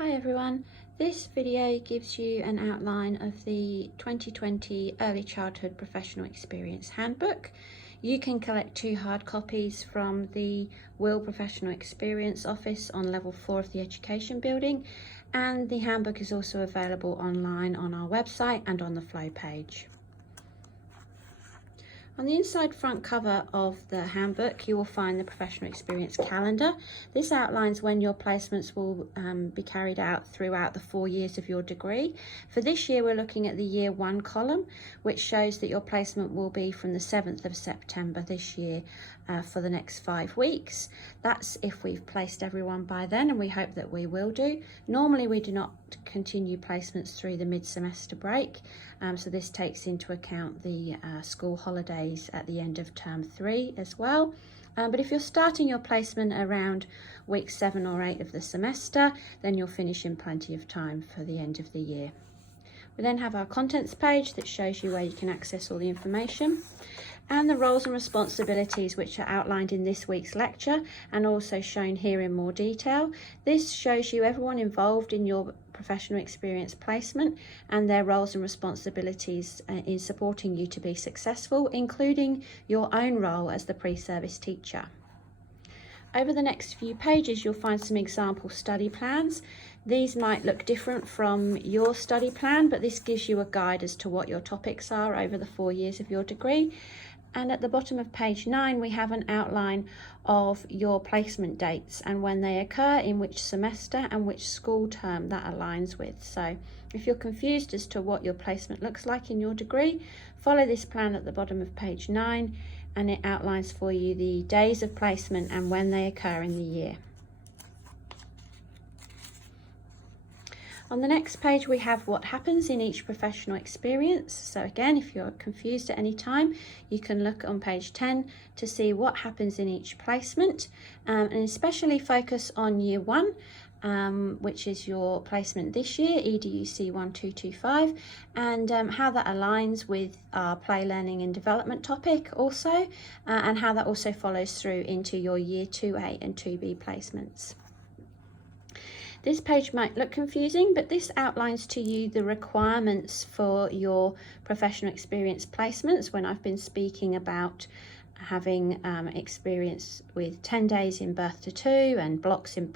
Hi everyone, this video gives you an outline of the 2020 Early Childhood Professional Experience Handbook. You can collect 2 hard copies from the Will Professional Experience office on level 4 of the Education Building, and the handbook is also available online on our website and on the Flow page. On the inside front cover of the handbook, you will find the Professional Experience Calendar. This outlines when your placements will be carried out throughout the 4 years of your degree. For this year, we're looking at the Year 1 column, which shows that your placement will be from the 7th of September this year for the next 5 weeks. That's if we've placed everyone by then, and we hope that we will do. Normally, we do not continue placements through the mid-semester break, so this takes into account the school holidays at the end of term 3 as well. But if you're starting your placement around week 7 or 8 of the semester, then you'll finish in plenty of time for the end of the year. We then have our contents page that shows you where you can access all the information, and the roles and responsibilities which are outlined in this week's lecture and also shown here in more detail. This shows you everyone involved in your professional experience placement and their roles and responsibilities in supporting you to be successful, including your own role as the pre-service teacher. Over the next few pages, you'll find some example study plans. These might look different from your study plan, but this gives you a guide as to what your topics are over the 4 years of your degree. And at the bottom of page 9, we have an outline of your placement dates and when they occur, in which semester and which school term that aligns with. So if you're confused as to what your placement looks like in your degree, follow this plan at the bottom of page 9, and it outlines for you the days of placement and when they occur in the year. On the next page, we have what happens in each professional experience. So again, if you're confused at any time, you can look on page 10 to see what happens in each placement, and especially focus on Year 1, which is your placement this year, EDUC 1225, and how that aligns with our play, learning and development topic also, and how that also follows through into your Year 2A and 2B placements. This page might look confusing, but this outlines to you the requirements for your professional experience placements when I've been speaking about having experience with 10 days in birth to 2 and blocks in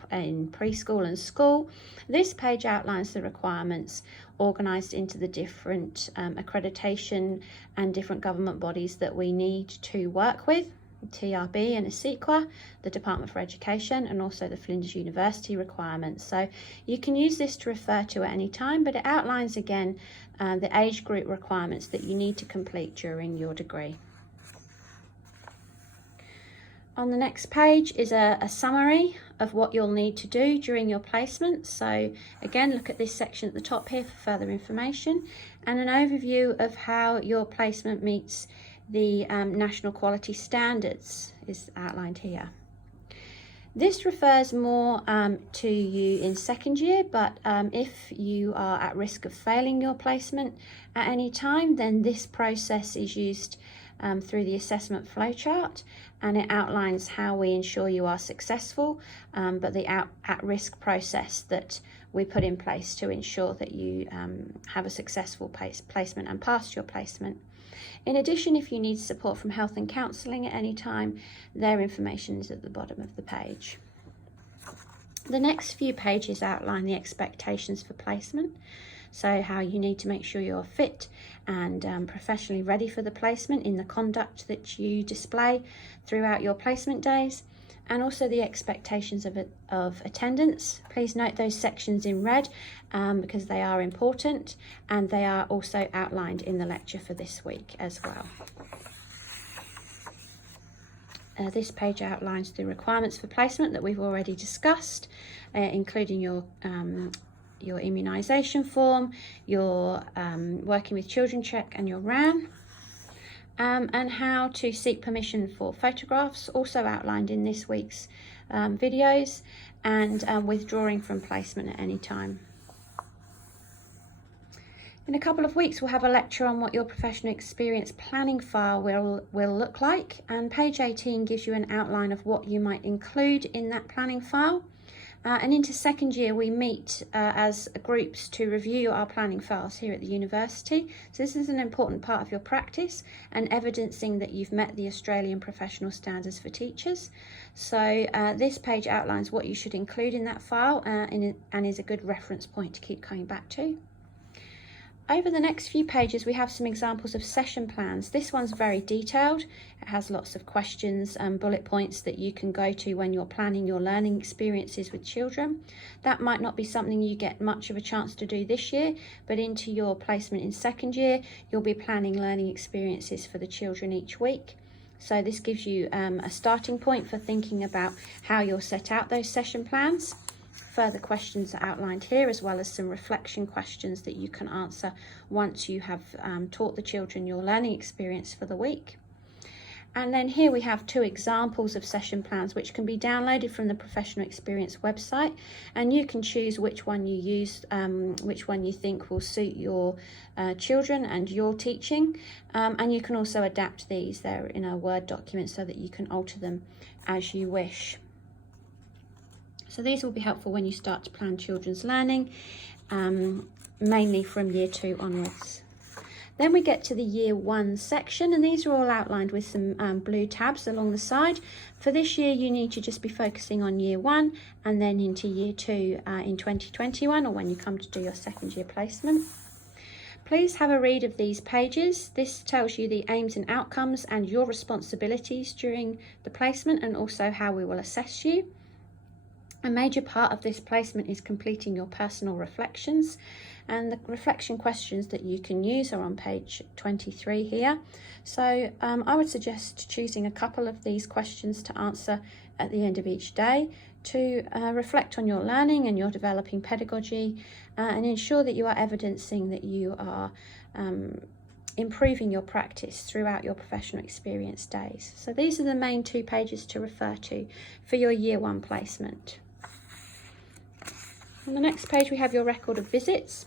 preschool and school. This page outlines the requirements organised into the different accreditation and different government bodies that we need to work with. TRB and ASEQA, the Department for Education, and also the Flinders University requirements. So you can use this to refer to at any time, but it outlines again the age group requirements that you need to complete during your degree. On the next page is a summary of what you'll need to do during your placement. So again, look at this section at the top here for further information, and an overview of how your placement meets the national quality standards is outlined here. This refers more to you in second year, but if you are at risk of failing your placement at any time, then this process is used through the assessment flowchart, and it outlines how we ensure you are successful, but the at-risk process that we put in place to ensure that you have a successful placement and pass your placement. In addition, if you need support from health and counselling at any time, their information is at the bottom of the page. The next few pages outline the expectations for placement, so how you need to make sure you're fit and professionally ready for the placement in the conduct that you display throughout your placement days, and also the expectations of attendance. Please note those sections in red because they are important, and they are also outlined in the lecture for this week as well. This page outlines the requirements for placement that we've already discussed, including your immunisation form, your working with children check and your RAN. And how to seek permission for photographs, also outlined in this week's videos, and withdrawing from placement at any time. In a couple of weeks, we'll have a lecture on what your professional experience planning file will look like, and page 18 gives you an outline of what you might include in that planning file. And into second year, we meet as groups to review our planning files here at the university. So this is an important part of your practice and evidencing that you've met the Australian professional standards for teachers. So this page outlines what you should include in that file and is a good reference point to keep coming back to. Over the next few pages, we have some examples of session plans. This one's very detailed. It has lots of questions and bullet points that you can go to when you're planning your learning experiences with children. That might not be something you get much of a chance to do this year, but into your placement in second year, you'll be planning learning experiences for the children each week. So this gives you a starting point for thinking about how you'll set out those session plans. Further questions are outlined here, as well as some reflection questions that you can answer once you have taught the children your learning experience for the week. And then here we have two examples of session plans which can be downloaded from the Professional Experience website, and you can choose which one you use, which one you think will suit your children and your teaching, and you can also adapt these. They're in a Word document so that you can alter them as you wish. So these will be helpful when you start to plan children's learning, mainly from year 2 onwards. Then we get to the year 1 section, and these are all outlined with some blue tabs along the side. For this year, you need to just be focusing on year 1 and then into year 2 in 2021, or when you come to do your second year placement. Please have a read of these pages. This tells you the aims and outcomes and your responsibilities during the placement, and also how we will assess you. A major part of this placement is completing your personal reflections, and the reflection questions that you can use are on page 23 here. So I would suggest choosing a couple of these questions to answer at the end of each day to reflect on your learning and your developing pedagogy, and ensure that you are evidencing that you are improving your practice throughout your professional experience days. So these are the main 2 pages to refer to for your year 1 placement. On the next page, we have your record of visits.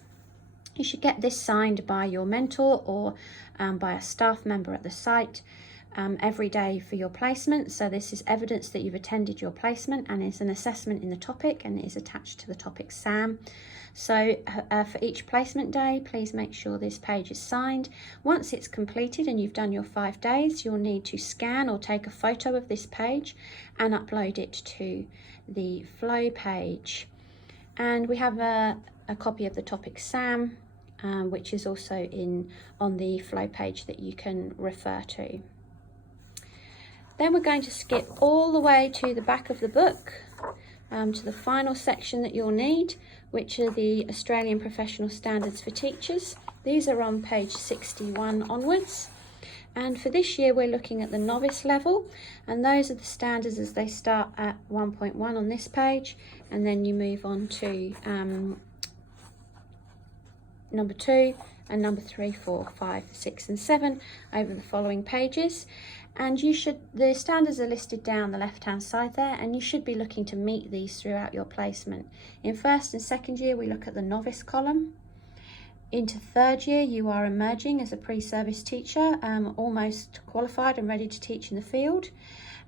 You should get this signed by your mentor or by a staff member at the site every day for your placement. So this is evidence that you've attended your placement, and is an assessment in the topic, and is attached to the topic SAM. So for each placement day, please make sure this page is signed. Once it's completed and you've done your 5 days, you'll need to scan or take a photo of this page and upload it to the flow page. And we have a copy of the topic SAM, which is also on the flow page that you can refer to. Then we're going to skip all the way to the back of the book, to the final section that you'll need, which are the Australian Professional Standards for Teachers. These are on page 61 onwards. And for this year, we're looking at the novice level, and those are the standards as they start at 1.1 on this page, and then you move on to number 2 and number 3, 4, 5, 6 and 7 over the following pages. And the standards are listed down the left hand side there, and you should be looking to meet these throughout your placement. In first and second year, we look at the novice column. Into third year, you are emerging as a pre-service teacher, almost qualified and ready to teach in the field.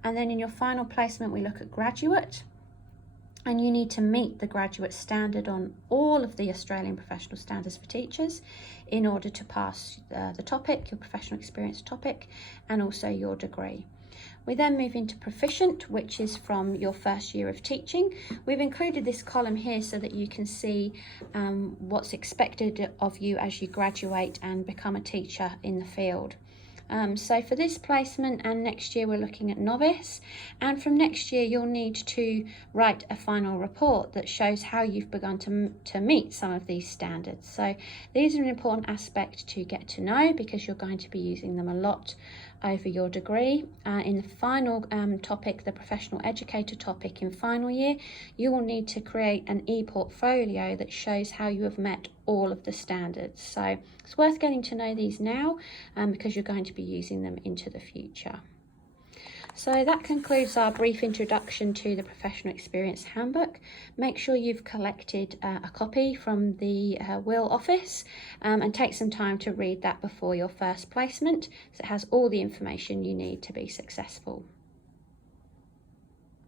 And then in your final placement, we look at graduate, and you need to meet the graduate standard on all of the Australian Professional Standards for Teachers in order to pass the topic, your professional experience topic, and also your degree. We then move into proficient, which is from your first year of teaching. We've included this column here so that you can see what's expected of you as you graduate and become a teacher in the field. So for this placement and next year, we're looking at novice, and from next year you'll need to write a final report that shows how you've begun to meet some of these standards. So these are an important aspect to get to know, because you're going to be using them a lot over your degree. In the final topic, the professional educator topic in final year, you will need to create an e-portfolio that shows how you have met all of the standards. So it's worth getting to know these now because you're going to be using them into the future. So that concludes our brief introduction to the Professional Experience Handbook. Make sure you've collected a copy from the Will office and take some time to read that before your first placement, so it has all the information you need to be successful.